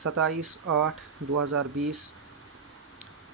27/8/2020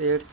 8th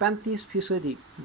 35%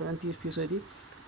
35%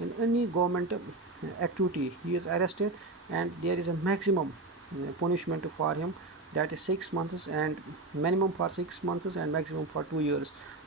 in any government activity he is arrested and there is a maximum punishment for him that is 6 months and minimum for 6 months and maximum for 2 years।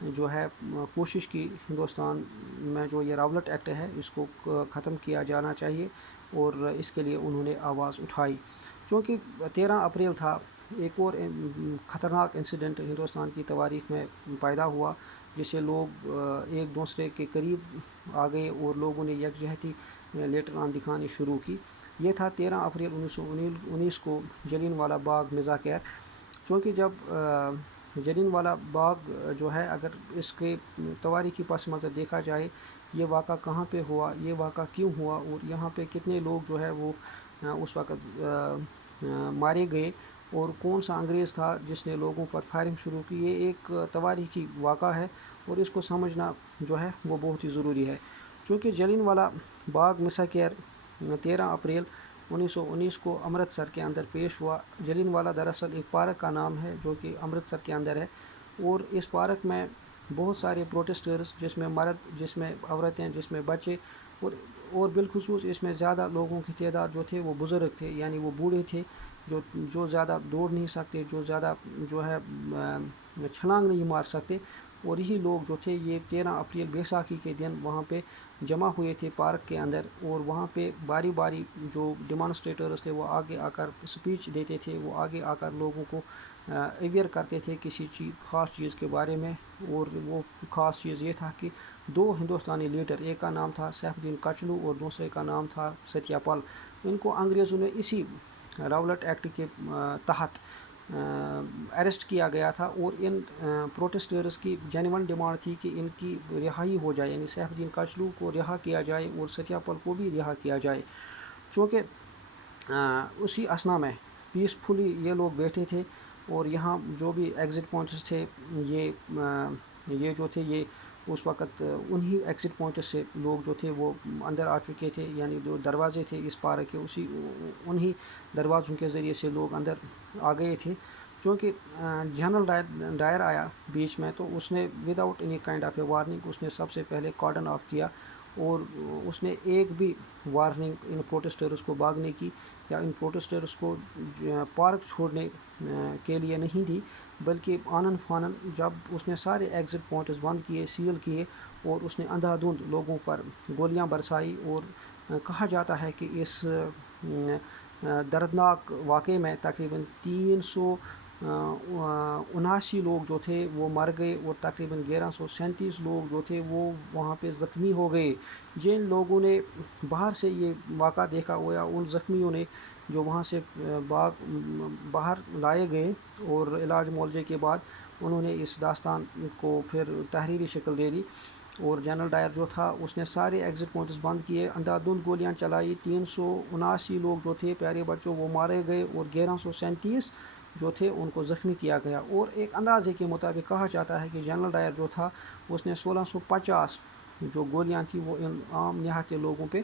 جو ہے کوشش کی ہندوستان میں جو یہ راولٹ act ہے اس کو ختم کیا جانا چاہیے، اور اس کے لیے انہوں نے آواز اٹھائی۔ چونکہ 13 اپریل تھا، ایک اور خطرناک انسیڈنٹ ہندوستان کی تواریخ میں پیدا ہوا، جس سے لوگ ایک دوسرے کے قریب آ گئے اور لوگوں نے یکجہتی لیٹر آن دکھانی شروع کی۔ یہ تھا 13 اپریل 1919 کو جلین والا باغ مذاکر۔ چونکہ جب جلین والا باغ جو ہے، اگر اس کے تواریخی پس منظر دیکھا جائے، یہ واقعہ کہاں پہ ہوا، یہ واقعہ کیوں ہوا، اور یہاں پہ کتنے لوگ جو ہے وہ اس وقت مارے گئے، اور کون سا انگریز تھا جس نے لوگوں پر فائرنگ شروع کی، یہ ایک تواریخی واقعہ ہے، اور اس کو سمجھنا جو ہے وہ بہت ہی ضروری ہے۔ چونکہ جلین والا باغ مساکر 13 اپریل 1919 کو امرتسر کے اندر پیش ہوا۔ جلین والا دراصل ایک پارک کا نام ہے جو کہ امرتسر کے اندر ہے، اور اس پارک میں بہت سارے پروٹیسٹرز، جس میں مرد، جس میں عورتیں، جس میں بچے، اور بالخصوص اس میں زیادہ لوگوں کی تعداد جو تھے وہ بزرگ تھے، یعنی وہ بوڑھے تھے، جو زیادہ دوڑ نہیں سکتے، جو زیادہ جو ہے چھلانگ نہیں مار سکتے، اور یہی لوگ جو تھے یہ 13 اپریل بیساکھی کے دن وہاں پہ جمع ہوئے تھے پارک کے اندر، اور وہاں پہ باری باری جو ڈیمانسٹریٹرز تھے وہ آگے آ کر اسپیچ دیتے تھے، وہ آگے آ کر لوگوں کو اویئر کرتے تھے کسی خاص چیز کے بارے میں۔ اور وہ خاص چیز یہ تھا کہ 2 ہندوستانی لیڈر، ایک کا نام تھا سیف الدین کچلو اور دوسرے کا نام تھا ستیہ پال، ان کو انگریزوں نے اسی راولٹ ایکٹ کے تحت اریسٹ کیا گیا تھا، اور ان پروٹیسٹرز کی جینون ڈیمانڈ تھی کہ ان کی رہائی ہو جائے، یعنی سیف الدین کچلو کو رہا کیا جائے اور ستیہ پال کو بھی رہا کیا جائے۔ چونکہ اسی اسنا میں پیسفلی یہ لوگ بیٹھے تھے، اور یہاں جو بھی ایگزٹ پوائنٹس تھے یہ جو تھے یہ اس وقت انہی ایگزٹ پوائنٹس سے لوگ جو تھے وہ اندر آ چکے تھے، یعنی جو دروازے تھے اس پارک کے انہی دروازوں کے ذریعے سے لوگ اندر آ گئے تھے۔ چونکہ جنرل ڈائر آیا بیچ میں، تو اس نے without any kind of a warning اس نے سب سے پہلے کارڈن آف کیا، اور اس نے ایک بھی وارننگ ان پروٹیسٹرز کو بھاگنے کی یا ان پروٹیسٹرز کو پارک چھوڑنے کے لیے نہیں دی، بلکہ آنن فانن جب اس نے سارے ایگزٹ پوائنٹس بند کیے، سیل کیے، اور اس نے اندھا دھند لوگوں پر گولیاں برسائی، اور کہا جاتا ہے کہ اس دردناک واقعے میں تقریباً 379 لوگ جو تھے وہ مر گئے، اور تقریباً 1137 لوگ جو تھے وہ وہاں پہ زخمی ہو گئے۔ جن لوگوں نے باہر سے یہ واقعہ دیکھا ہوا، یا ان زخمیوں نے جو وہاں سے باہر لائے گئے اور علاج معالجے کے بعد انہوں نے اس داستان کو پھر تحریری شکل دے دی، اور جنرل ڈائر جو تھا اس نے سارے ایگزٹ پوائنٹس بند کیے، اندھا دھند گولیاں چلائی، 379 لوگ جو تھے پیارے بچوں وہ مارے گئے، اور 1137 جو تھے ان کو زخمی کیا گیا۔ اور ایک اندازے کے مطابق کہا جاتا ہے کہ جنرل ڈائر جو تھا اس نے 1650 جو گولیاں تھیں وہ ان عام نہاتے لوگوں پہ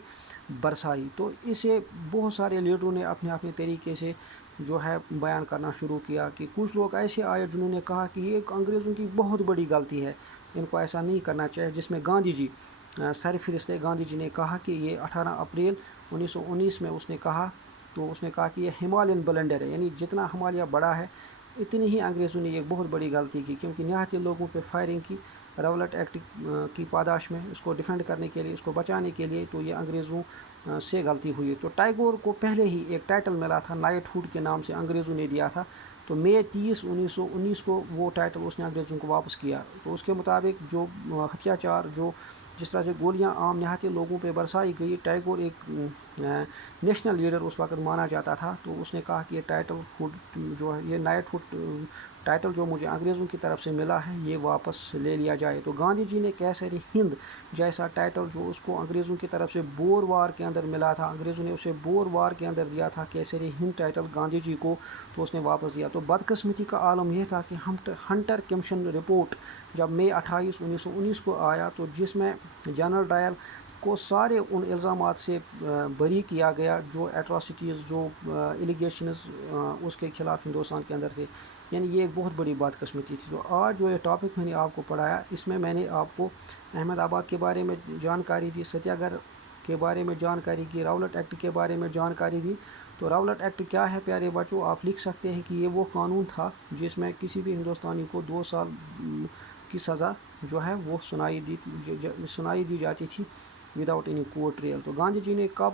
برسائی۔ تو اسے بہت سارے لیڈروں نے اپنے اپنے طریقے سے جو ہے بیان کرنا شروع کیا، کہ کچھ لوگ ایسے آئے جنہوں نے کہا کہ یہ انگریزوں کی بہت بڑی غلطی ہے، ان کو ایسا نہیں کرنا چاہیے، جس میں گاندھی جی سر فہرست ہے۔ گاندھی جی نے کہا کہ یہ 18 اپریل 1919 میں اس نے کہا کہ یہ ہمالین بلنڈر ہے، یعنی جتنا ہمالیہ بڑا ہے اتنی ہی انگریزوں نے ایک بہت بڑی غلطی کی، کیونکہ نہایت لوگوں پہ فائرنگ کی راولٹ ایکٹ کی پاداش میں، اس کو ڈیفینڈ کرنے کے لیے، اس کو بچانے کے لیے، تو یہ انگریزوں سے غلطی ہوئی۔ تو ٹیگور کو پہلے ہی ایک ٹائٹل ملا تھا نائٹ ہوڈ کے نام سے، انگریزوں نے دیا تھا، تو مئی 30 1919 کو وہ ٹائٹل اس نے انگریزوں کو واپس کیا۔ تو اس کے مطابق جو اتیاچار، جو جس طرح سے گولیاں عام نہاتے لوگوں پہ برسائی گئی، ٹیگور ایک نیشنل لیڈر اس وقت مانا جاتا تھا، تو اس نے کہا کہ یہ ٹائٹل ہوڈ جو ہے، یہ نائٹ ہوڈ ٹائٹل جو مجھے انگریزوں کی طرف سے ملا ہے یہ واپس لے لیا جائے۔ تو گاندھی جی نے کیسری ہند جیسا ٹائٹل جو اس کو انگریزوں کی طرف سے بور وار کے اندر ملا تھا، انگریزوں نے اسے بور وار کے اندر دیا تھا کیسری ہند ٹائٹل گاندھی جی کو، تو اس نے واپس دیا۔ تو بدقسمتی کا عالم یہ تھا کہ ہنٹر کمیشن رپورٹ جب مئی 28 1919 کو آیا، تو جس میں جنرل ڈائر کو سارے ان الزامات سے بری کیا گیا جو ایٹراسٹیز، جو ایلیگیشنز اس کے خلاف ہندوستان کے اندر تھے، یعنی یہ ایک بہت بڑی بدقسمتی تھی۔ تو آج جو یہ ٹاپک میں نے آپ کو پڑھایا، اس میں نے آپ کو احمد آباد کے بارے میں جانکاری دی، ستیہ گڑھ کے بارے میں جانکاری کی، راولٹ ایکٹ کے بارے میں جانکاری دی۔ تو راولٹ ایکٹ کیا ہے پیارے بچوں؟ آپ لکھ سکتے ہیں کہ یہ وہ قانون تھا جس میں کسی بھی ہندوستانی کو 2 سال کی سزا جو ہے وہ سنائی دی جاتی تھی وداؤٹ اینی کورٹ ٹریل. تو گاندھی جی نے کب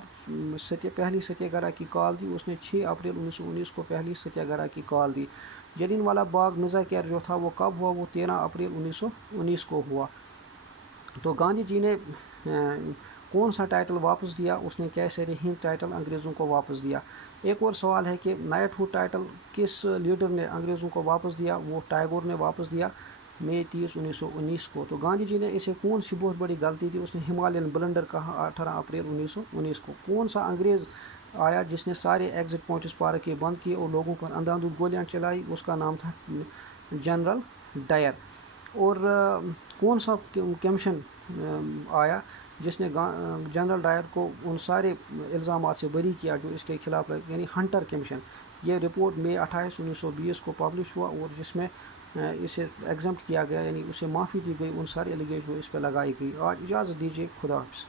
پہلی ستیہ گرہ کی کال دی؟ اس نے 6 اپریل 1919 کو پہلی ستیہ گرہ کی کال دی. جلین والا باغ میساکر جو تھا وہ کب ہوا؟ وہ 13 اپریل 1919 کو ہوا. تو گاندھی جی نے کون سا ٹائٹل واپس دیا؟ اس نے کیسر ہند ٹائٹل انگریزوں کو واپس دیا. ایک اور سوال ہے کہ نائٹ ہوڈ ٹائٹل کس لیڈر نے انگریزوں کو واپس دیا؟ وہ ٹیگور نے واپس دیا مئی 30 1919 کو. تو گاندھی جی نے اسے کون سی بہت بڑی غلطی دی؟ اس نے ہمالین بلنڈر کہا 18 اپریل 1919 کو. کون سا انگریز آیا جس نے سارے ایگزٹ پوائنٹس پار کے بند کیے اور لوگوں پر اندھا دھند گولیاں چلائی؟ اس کا نام تھا جنرل ڈائر. اور کون سا کمیشن آیا جس نے جنرل ڈائر کو ان سارے الزامات سے بری کیا جو اس کے خلاف یعنی ہنٹر کمیشن. یہ رپورٹ مئی 28 1920 کو پبلش ہوا اور جس میں اسے ایگزمپٹ کیا گیا یعنی اسے معافی دی گئی ان سارے ایلیگیشن جو اس پہ لگائی گئی. آج اجازت دیجیے. خدا حافظ.